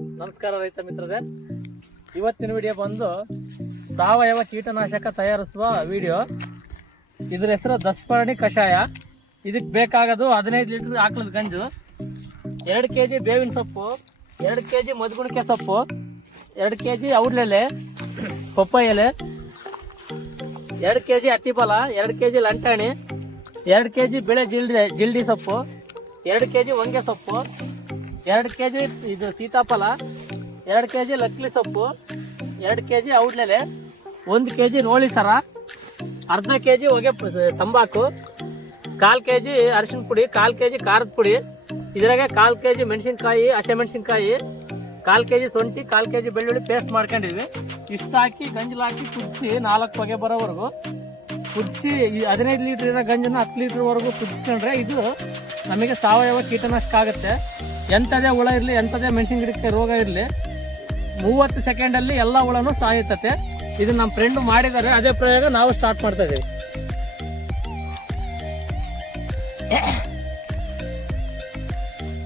ನಮಸ್ಕಾರ ರೈತ ಮಿತ್ರರೇ, ಇವತ್ತಿನ ವಿಡಿಯೋ ಬಂದು ಸಾವಯವ ಕೀಟನಾಶಕ ತಯಾರಿಸುವ ವಿಡಿಯೋ. ಇದ್ರ ಹೆಸರು ದಸ್ಪರ್ಣಿ ಕಷಾಯ. ಇದಕ್ಕೆ ಬೇಕಾಗೋದು 15 ಲೀಟರ್ ಆಕಳದ ಗಂಜು, 2 kg ಬೇವಿನ ಸೊಪ್ಪು, 2 kg ಮಧುಗುಣಿಕೆ ಸೊಪ್ಪು, 2 kg ಔಡ್ಲೆಲೆ ಪಪ್ಪಾಯ ಎಲೆ, 2 kg ಹತ್ತಿಫಲ, 2 kg ಲಂಟಾಣಿ, 2 kg ಬಿಳೆ ಜಿಲ್ಡಿ ಸೊಪ್ಪು, 2 kg ಹೊಂಗೆ ಸೊಪ್ಪು, 2 kg ಇದು ಸೀತಾಫಲ, 2 kg ಲಕ್ಲಿ ಸೊಪ್ಪು, 2 kg ಔಡ್ಲೆಲೆ, 1 kg ನೋಳಿ ಸರ, ಅರ್ಧ kg ಹೊಗೆ ತಂಬಾಕು, 1/4 kg ಅರಿಶಿನ ಪುಡಿ, 1/4 kg ಖಾರದ ಪುಡಿ, ಇದ್ರಾಗೆ 1/4 kg ಮೆಣಸಿನ್ಕಾಯಿ, ಹಸಿಮೆಣಸಿನ್ಕಾಯಿ, 1/4 kg ಶುಂಠಿ, 1/4 kg ಬೆಳ್ಳುಳ್ಳಿ ಪೇಸ್ಟ್ ಮಾಡ್ಕೊಂಡಿದ್ವಿ. ಇಷ್ಟು ಹಾಕಿ ಗಂಜಲು ಹಾಕಿ ಕುದಿಸಿ 4 ಹೊಗೆ ಬರೋವರೆಗೂ ಕುದಿಸಿ 15 ಲೀಟರ್ ಇರೋ ಗಂಜನ್ನ 10 ಲೀಟರ್ವರೆಗೂ ಕುದಿಸ್ಕೊಂಡ್ರೆ ಇದು ನಮಗೆ ಸಾವಯವ ಕೀಟನಾಶಕ ಆಗುತ್ತೆ. ಎಂಥದೇ ಹುಳ ಇರಲಿ, ಎಂಥದೇ ಮೆಣಸಿನ ಗಿಡಕ್ಕೆ ರೋಗ ಇರಲಿ, 30 ಸೆಕೆಂಡಲ್ಲಿ ಎಲ್ಲ ಹುಳನೂ ಸಾಯುತ್ತೆ. ಇದು ನಮ್ಮ ಫ್ರೆಂಡ್ ಮಾಡಿದ್ದಾರೆ, ಅದೇ ಪ್ರಯೋಗ ನಾವು ಸ್ಟಾರ್ಟ್ ಮಾಡ್ತಾ ಇದ್ದೀವಿ.